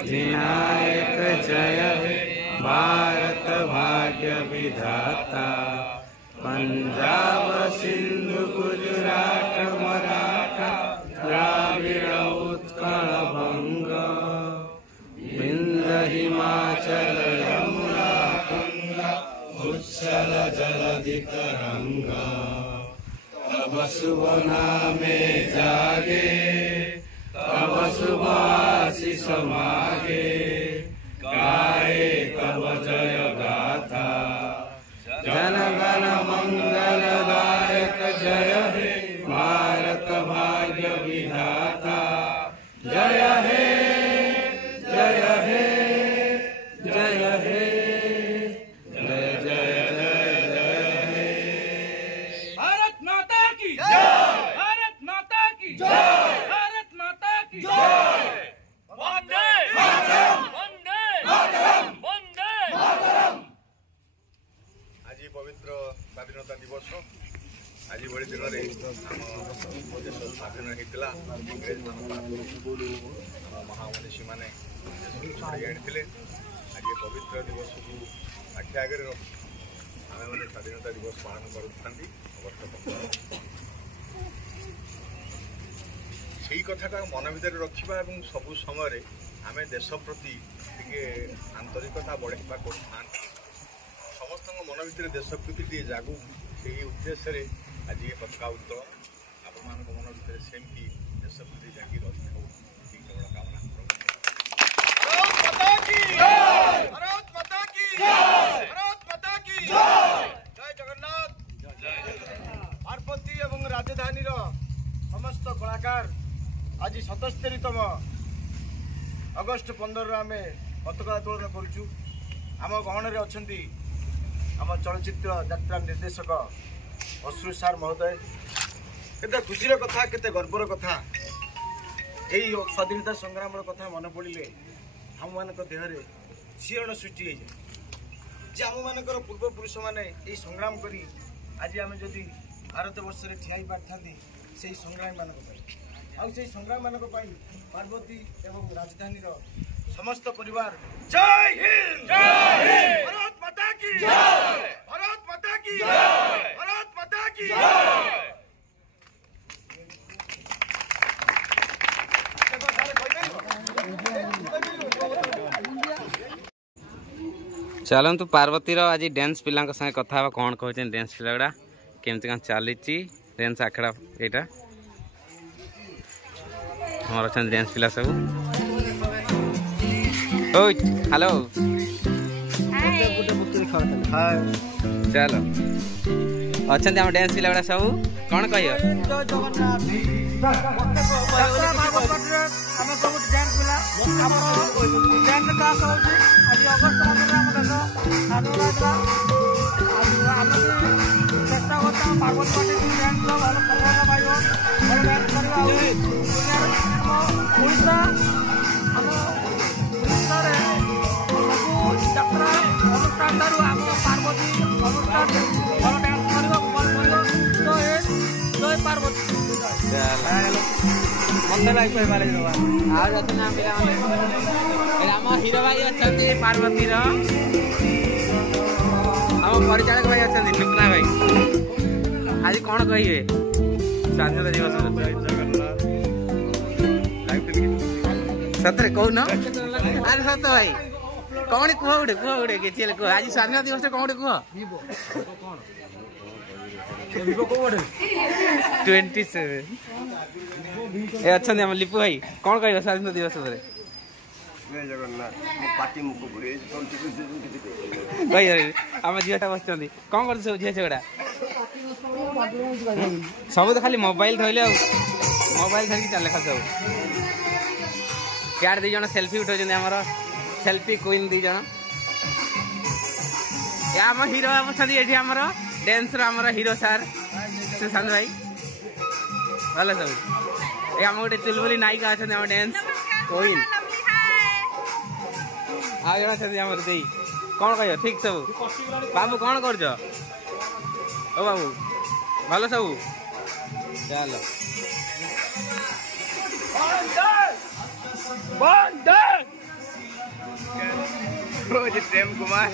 अधिनायक जय हे भारत भाग्य विधाता, पंजाब सिंधु गुजरात मराठा द्राविड़ उत्कल बंग, विंध्य हिमाचल यमुना गंगा उच्छल जलधि तरंगा। तब शुभ नामे जागे, तब शुभ आशीष मागे, गाए तब जय गाथा। जन गण मंगलदायक जय हे भारत भाग्य विधाता, जय हे जय हे जय हे जय जय जय जय हे। भारत माता की जय, भारत माता की जय, भारत माता की जय। वंदे मातरम, वंदे मातरम, वंदे मातरम। आज पवित्र स्वाधीनता दिवस। आज भली दिन में देश स्वाधीन होता इंग्रेज मान महामनीषी मैंने छड़ी आनी। आज पवित्र दिवस को आखि आगे रखी आम मैंने स्वाधीनता दिवस पालन कर कथा मन भर रखा और सबु समय आम देश प्रति टे आंतरिकता बढ़ावा कर समस्त मन भर देश प्रति टे जागू से उद्देश्य आज ये पताका उत्तोलन आप मन भर सेमती देश प्रति जागी रही केवल कामना। जय जगन्नाथ, पार्वती एवं राजधानी समस्त कलाकार आज 77तम अगस्ट 15 आम पताका उत्तोलन करुचु। आम गहन में अच्छा आम चलचित्र यात्रा निर्देशक अश्रु सार महोदय। केते खुशीर कथा, केते गर्वर कथा। यही स्वाधीनता संग्राम कथा मन पड़े आम मान देहरे शिहरण सृष्टि हो जाए जे आम मान पूर्वपुरुष मैंने यही संग्राम करी आज आम जदि भारत वर्ष में ठिया पारि था से संग्रामी मान संग्राम मान पार्वती एवं राजधानी समस्त परिवार जय हिंद, जय हिंद। भारत माता की जय, भारत माता की जय, भारत माता की जय। चलतु पार्वती आज डांस पिला संगे कथा कौन कहते डांस पिला गुड़ा केमती कौन चली डांस आखड़ा यहाँ हमारे अच्छा डांस पिला सब। हेलो चलो अच्छा आम डांस पिला गुड़ा सब कौन कह हीरो भाई अच्छा पार्वती परिचालक भाई अच्छा टुकना भाई आज कौन कहे स्वाधीनता दिवस सतरे कौन अरे सत भाई कौन कह गोटे किसी कह आज स्वाधीनता दिवस कौन कह 27 अच्छा लिपु भाई कौन कह स्वाधीनता दिवस आम झीटा बस कौन कर सब झील सेगुड़ा सब तो खाली मोबाइल धरले मोबाइल धरिकी चल सब यार दी जन सेल्फी उठाई आमर सेल्फी क्वीन दी जन आम हीरो अच्छा आमर डांस आमर हीरो सार सुशांत भाई भले सब ये आम गोटे चुलबुली नायिका अच्छा आम डांस क्वीन आ जन अच्छा दे कौन कह ठीक सब बाबू कौन कर बाबू भल सब चलो प्रेम कुमार